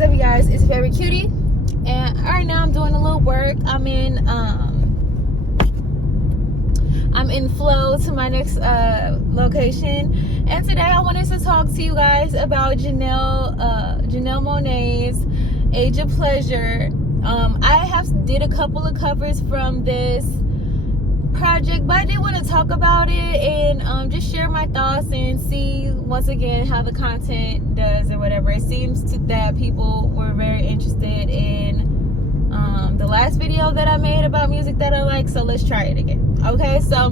What's up, you guys? It's Very Cutie, and right now I'm doing a little work. I'm in flow to my next location, and today I wanted to talk to you guys about Janelle Monae's Age of Pleasure. I did a couple of covers from this project, but I did want to talk about it and just share my thoughts and see once again how the content does or whatever. It seems that people were very interested in the last video that I made about music that I like, so let's try it again. Okay, so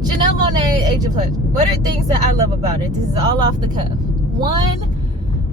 Janelle Monae, Age of Pleasure. What are things that I love about it? This is all off the cuff. One,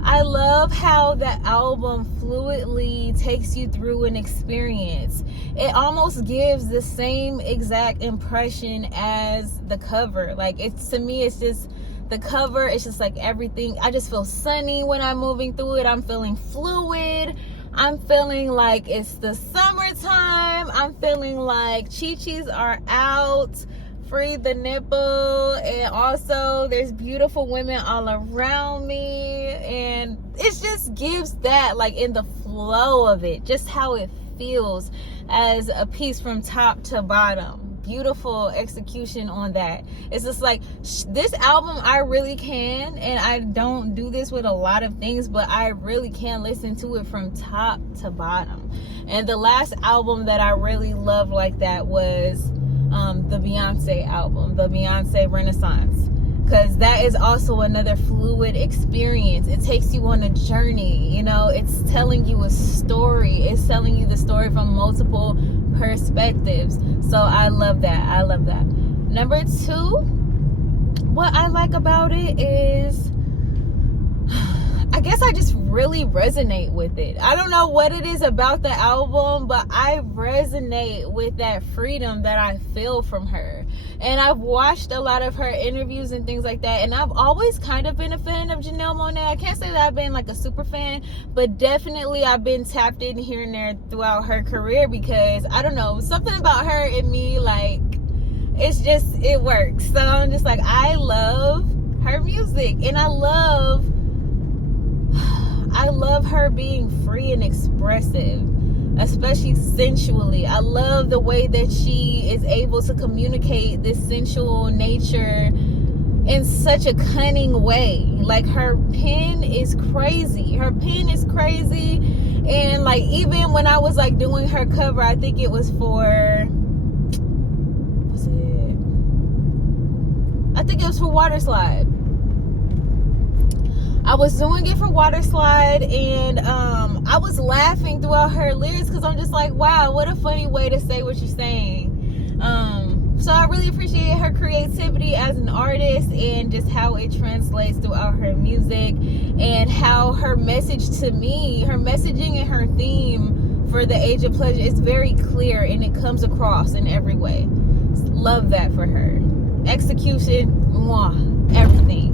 I love how the album fluidly takes you through an experience. It almost gives the same exact impression as the cover. Like, to me, it's just the cover. It's just like everything. I just feel sunny when I'm moving through it. I'm feeling fluid. I'm feeling like it's the summertime. I'm feeling like chi-chis are out. Free the nipple, and also there's beautiful women all around me, and it just gives that, like, in the flow of it, just how it feels as a piece from top to bottom. Beautiful execution on that. It's just like this album, I really can, and I don't do this with a lot of things, but I really can listen to it from top to bottom. And the last album that I really loved like that was the Beyonce album, the Beyonce Renaissance, because that is also another fluid experience. It takes you on a journey, you know. It's telling you a story. It's telling you the story from multiple perspectives. So I love that. I love that. Number two, what I like about it is, I guess I just really resonate with it. I don't know what it is about the album, but I resonate with that freedom that I feel from her. And I've watched a lot of her interviews and things like that, and I've always kind of been a fan of Janelle Monae. I can't say that I've been like a super fan, but definitely I've been tapped in here and there throughout her career, because I don't know, something about her and me, like, it works. So I'm just like, I love her music, and I love her being free and expressive, especially sensually. I love the way that she is able to communicate this sensual nature in such a cunning way. Like, her pen is crazy. And like, even when I was like doing her cover, I think it was for, I think it was for Water Slide. I was doing it for Water Slide, and I was laughing throughout her lyrics, because I'm just like, wow, what a funny way to say what you're saying. So I really appreciate her creativity as an artist, and just how it translates throughout her music, and how her message to me, her messaging and her theme for the Age of Pleasure is very clear, and it comes across in every way. Love that for her. Execution, mwah, everything.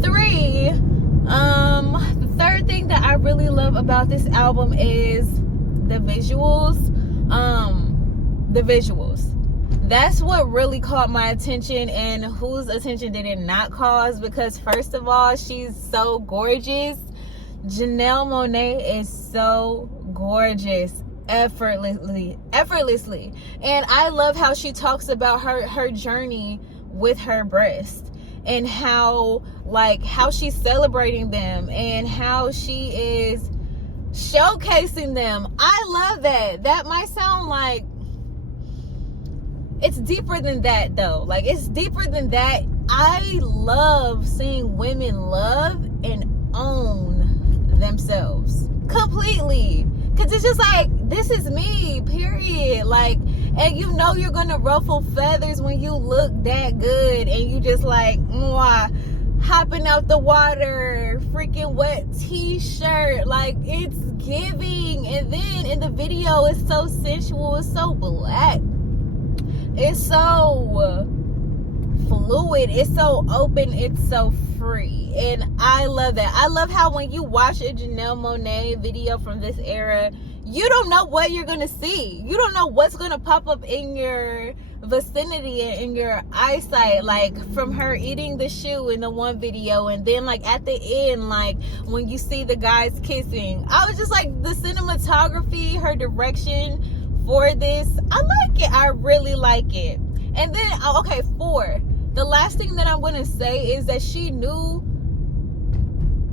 Three, the third thing that I really love about this album is the visuals. The visuals. That's what really caught my attention, and whose attention did it not cause? Because first of all, she's so gorgeous. Janelle Monae is so gorgeous, effortlessly. And I love how she talks about her journey with her breast, and how she's celebrating them, and how she is showcasing them. I love that. That might sound like it's deeper than that, though. Like, it's deeper than that. I love seeing women love and own themselves completely, because it's just like, this is me, period. Like, and you know you're gonna ruffle feathers when you look that good, and you just like, mwah, hopping out the water, freaking wet t-shirt, like, it's giving. And then in the video, it's so sensual, it's so black, it's so fluid, it's so open, it's so free, and I love that. I love how when you watch a Janelle Monae video from this era, you don't know what you're gonna see. You don't know what's gonna pop up in your vicinity and in your eyesight, like from her eating the shoe in the one video, and then like at the end, like when you see the guys kissing. I was just like, the cinematography, her direction for this, I like it. I really like it. And then okay, 4, the last thing that I'm gonna say is that she knew,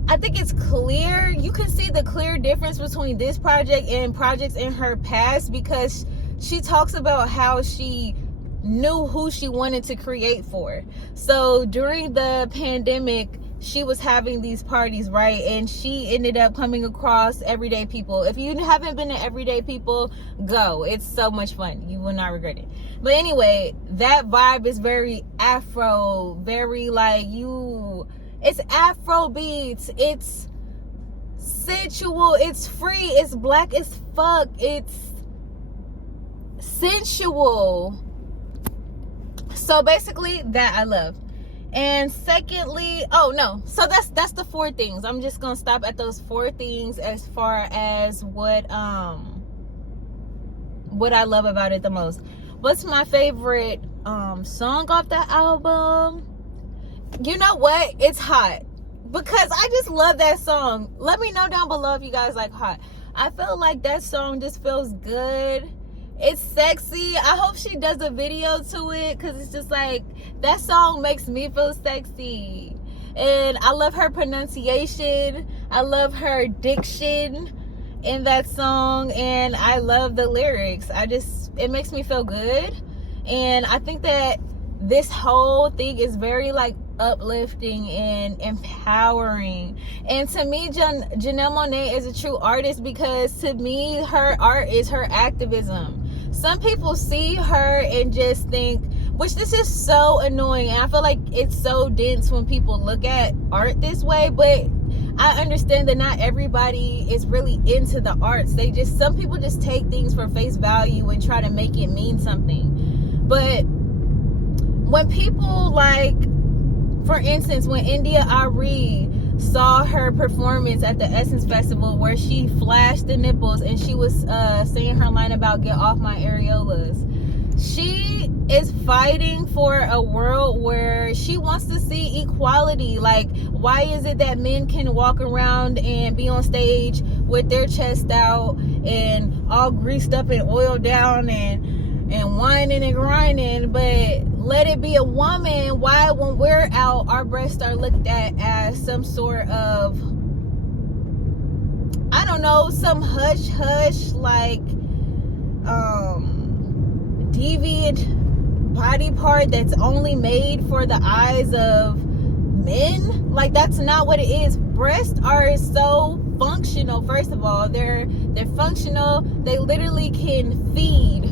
I think it's clear, you can see the clear difference between this project and projects in her past, because she talks about how she knew who she wanted to create for. So during the pandemic, she was having these parties, right? And she ended up coming across Everyday People. If you haven't been to Everyday People, go. It's so much fun. You will not regret it. But anyway, that vibe is very Afro, very like it's Afro beats, it's sensual, it's free, it's black as fuck, it's sensual. So basically that I love. And secondly, so that's the 4 things. I'm just gonna stop at those 4 things as far as what I love about it the most. What's my favorite song off that album? You know what? It's Hot. Because I just love that song. Let me know down below if you guys like Hot. I feel like that song just feels good. It's sexy. I hope she does a video to it, because it's just like, that song makes me feel sexy. And I love her pronunciation. I love her diction in that song. And I love the lyrics. It makes me feel good. And I think that this whole thing is very like uplifting and empowering. And to me, Janelle Monae is a true artist, because to me, her art is her activism. Some people see her and just think, which this is so annoying, and I feel like it's so dense when people look at art this way, but I understand that not everybody is really into the arts. Some people just take things for face value and try to make it mean something. But when people, like, for instance, when India Arie saw her performance at the Essence Festival, where she flashed the nipples and she was saying her line about "get off my areolas," she is fighting for a world where she wants to see equality. Like, why is it that men can walk around and be on stage with their chest out and all greased up and oiled down and whining and grinding, but let it be a woman, why when we're out, our breasts are looked at as some sort of, I don't know, some hush hush, like deviant body part that's only made for the eyes of men? Like, that's not what it is. Breasts are so functional. First of all, they're functional. They literally can feed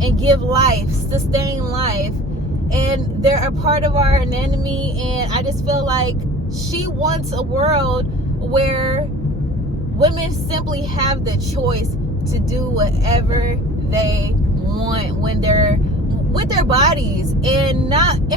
and give life, sustain life, and they're a part of our anatomy. And I just feel like she wants a world where women simply have the choice to do whatever they want when they're with their bodies, and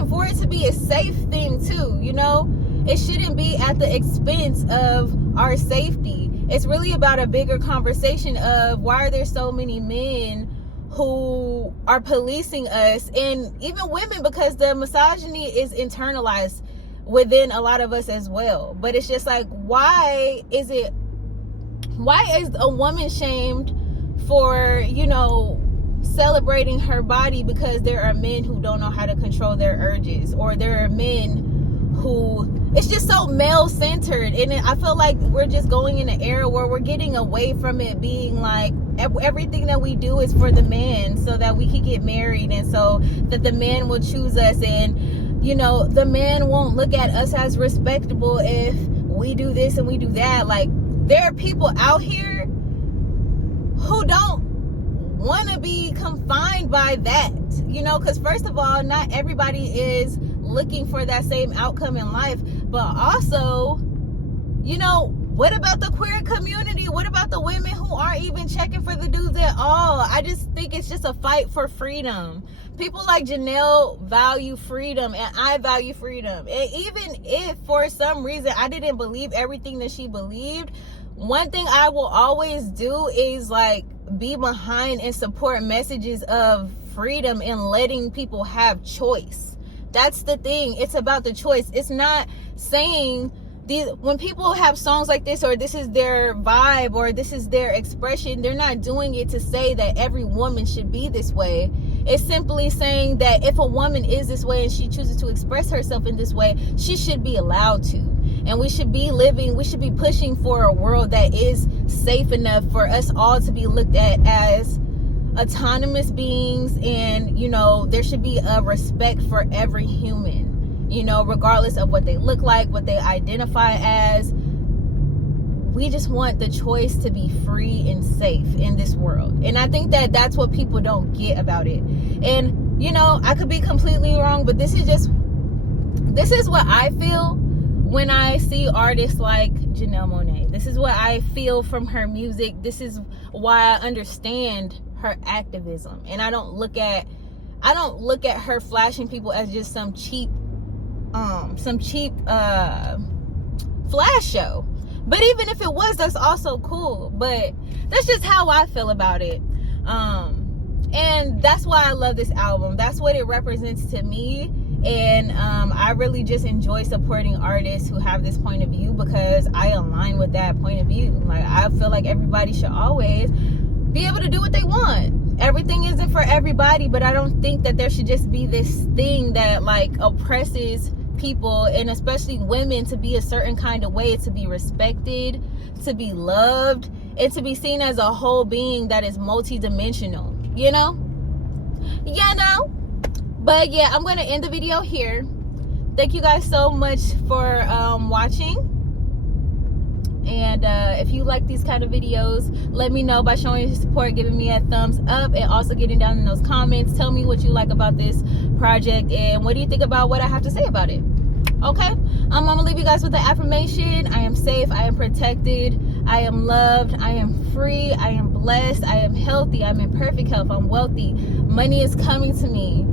for it to be a safe thing too. You know, it shouldn't be at the expense of our safety. It's really about a bigger conversation of why are there so many men who are policing us, and even women, because the misogyny is internalized within a lot of us as well. But it's just like, why is a woman shamed for, you know, celebrating her body because there are men who don't know how to control their urges, or there are men who, it's just so male centered. And I feel like we're just going in an era where we're getting away from it being like everything that we do is for the man, so that we can get married, and so that the man will choose us, and, you know, the man won't look at us as respectable if we do this and we do that. Like, there are people out here who don't want to be confined by that, you know, because first of all, not everybody is looking for that same outcome in life. But also, you know, what about the queer community? What about the women who aren't even checking for the dudes at all? I just think it's just a fight for freedom. People like Janelle value freedom, and I value freedom. And even if for some reason I didn't believe everything that she believed, one thing I will always do is like be behind and support messages of freedom in letting people have choice. That's the thing. It's about the choice. It's not saying when people have songs like this, or this is their vibe, or this is their expression, they're not doing it to say that every woman should be this way. It's simply saying that if a woman is this way and she chooses to express herself in this way, she should be allowed to. And we should be pushing for a world that is safe enough for us all to be looked at as autonomous beings. And, you know, there should be a respect for every human, you know, regardless of what they look like, what they identify as. We just want the choice to be free and safe in this world. And I think that that's what people don't get about it. And, you know, I could be completely wrong, but this is what I feel when I see artists like Janelle Monae. This is what I feel from her music. This is why I understand her activism. And I don't look at her flashing people as just some cheap flash show. But even if it was, that's also cool. But that's just how I feel about it. And that's why I love this album. That's what it represents to me. And I really just enjoy supporting artists who have this point of view, because I align with that point of view. Like, I feel like everybody should always be able to do what they want. Everything isn't for everybody, but I don't think that there should just be this thing that like oppresses people, and especially women, to be a certain kind of way, to be respected, to be loved, and to be seen as a whole being that is multidimensional, you know? But yeah, I'm going to end the video here. Thank you guys so much for watching. And if you like these kind of videos, let me know by showing your support, giving me a thumbs up, and also getting down in those comments. Tell me what you like about this project, and what do you think about what I have to say about it. Okay? I'm going to leave you guys with the affirmation. I am safe. I am protected. I am loved. I am free. I am blessed. I am healthy. I'm in perfect health. I'm wealthy. Money is coming to me.